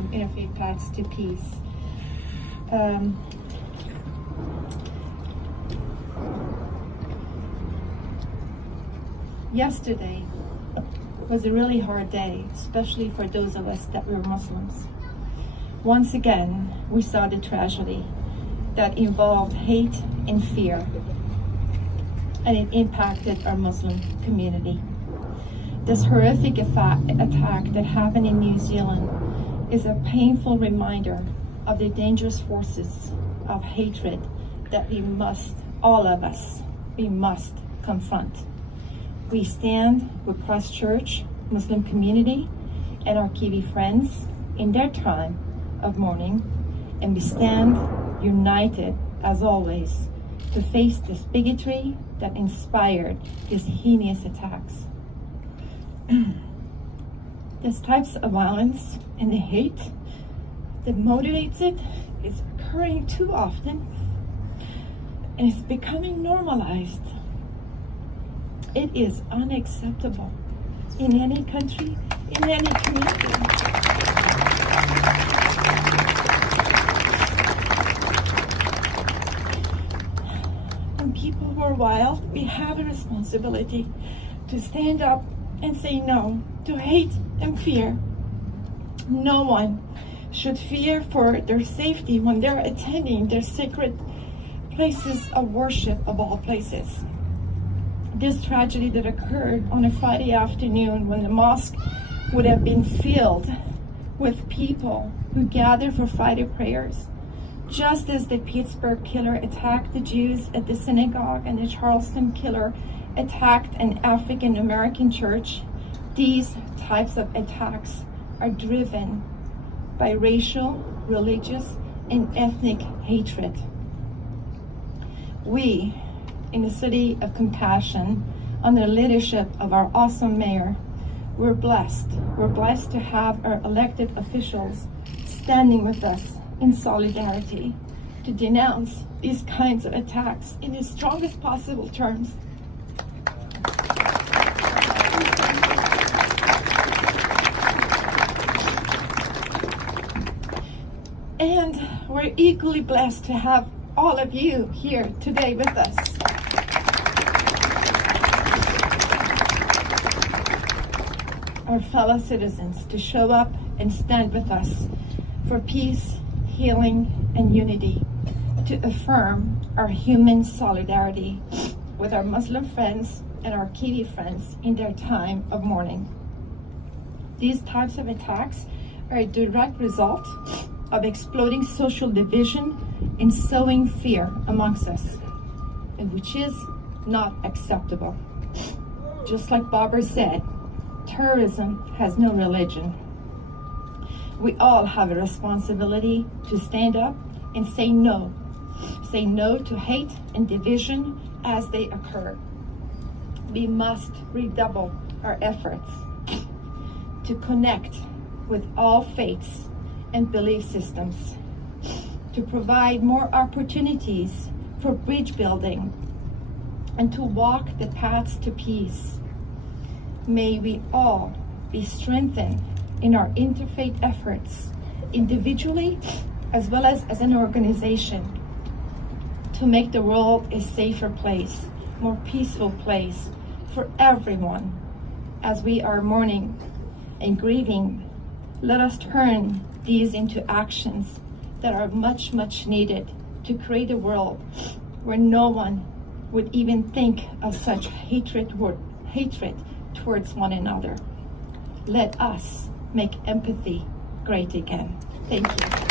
Interfaith Paths to Peace. Yesterday was a really hard day, especially for those of us that were Muslims. Once again, we saw the tragedy that involved hate and fear, and it impacted our Muslim community. This horrific attack that happened in New Zealand is a painful reminder of the dangerous forces of hatred that we must, all of us, we must confront. We stand with Christchurch Muslim community and our Kiwi friends in their time of mourning, and we stand united, as always, to face this bigotry that inspired these heinous attacks. These types of violence and the hate that motivates it is occurring too often, and it's becoming normalized. It is unacceptable in any country, in any community. When people were wild, we have a responsibility to stand up and say no to hate and fear. No one should fear for their safety when they're attending their sacred places of worship of all places. This tragedy that occurred on a Friday afternoon when the mosque would have been filled with people who gathered for Friday prayers, just as the Pittsburgh killer attacked the Jews at the synagogue and the Charleston killer attacked an African American church. These types of attacks are driven by racial, religious, and ethnic hatred. We, in the City of Compassion, under the leadership of our awesome mayor, we're blessed. We're blessed to have our elected officials standing with us in solidarity to denounce these kinds of attacks in the strongest possible terms. And we're equally blessed to have all of you here today with us. Our fellow citizens to show up and stand with us for peace, healing, and unity, to affirm our human solidarity with our Muslim friends and our Kiwi friends in their time of mourning. These types of attacks are a direct result of exploding social division and sowing fear amongst us, and which is not acceptable. Just like Barbara said, terrorism has no religion. We all have a responsibility to stand up and say no. Say no to hate and division as they occur. We must redouble our efforts to connect with all faiths and belief systems, to provide more opportunities for bridge building, and to walk the paths to peace. May we all be strengthened in our interfaith efforts, individually as well as an organization, to make the world a safer place, more peaceful place for everyone. As we are mourning and grieving, let us turn these into actions that are much, much needed to create a world where no one would even think of such hatred towards one another. Let us make empathy great again. Thank you.